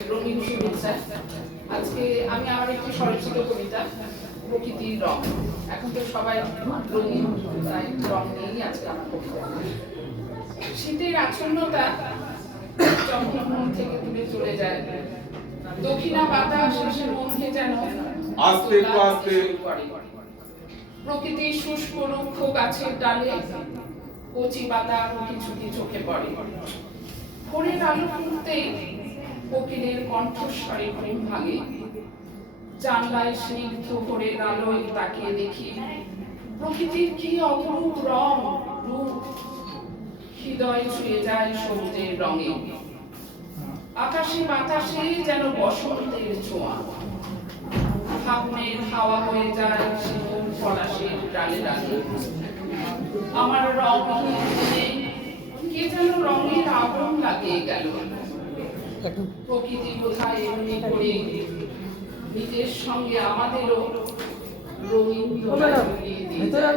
রঙিন শুভেচ্ছা। আজকে আমি আমার একটি স্বরচিত কবিতা প্রকৃতির রং। এখন তো সবাই রঙিন, তাই রং নিয়েই আজকে আমার কবিতা। শীতের আচ্ছন্নতা যখন মন থেকে দূরে চলে যায়, দক্ষিণা বাতাস এসে মনকে যেন আস্তে আস্তে করে। প্রকৃতির শুষ্ক রুক্ষ গাছের ডালে কচি পাতা কিছুটি চোখে পড়ে। ভোরের আলো ফুটতেই কোকিলের কণ্ঠস্বরে ঘুম ভাঙে। জানলায় স্নিগ্ধ ভোরের আলোয় তাকিয়ে দেখি প্রকৃতির কি অপরূপ রং রূপ, হৃদয় ছুঁয়ে যায় সবুজের রঙে। আকাশে বাতাসে যেন বসন্তের ছোঁয়া, ফাগুনের হাওয়া হয়ে যায় শিমুল পলাশের ডালে ডালে। আমার রঙহীন মনে কে যেন রঙের আগুন লাগিয়ে গেল। প্রকৃতি কোথায় এমনি করে নিজের সঙ্গে আমাদেরও রঙিন দোলায় মিলিয়ে দিয়ে যায়।